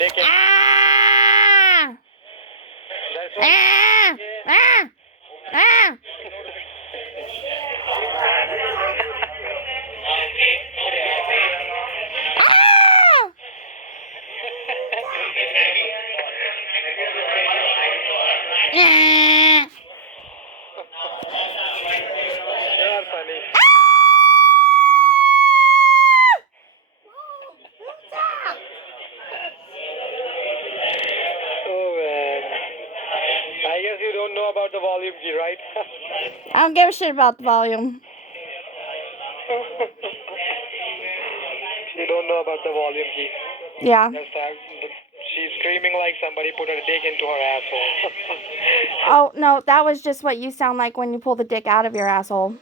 dick in. Ah! That's what. Ah! Ah! Ah! Ah! Ah! You're funny. Oh man. I guess you don't know about the volume key, right? I don't give a shit about the volume. You don't know about the volume key. Yeah. That's time. She's screaming like somebody put her dick into her asshole. Oh, no, that was just what you sound like when you pull the dick out of your asshole.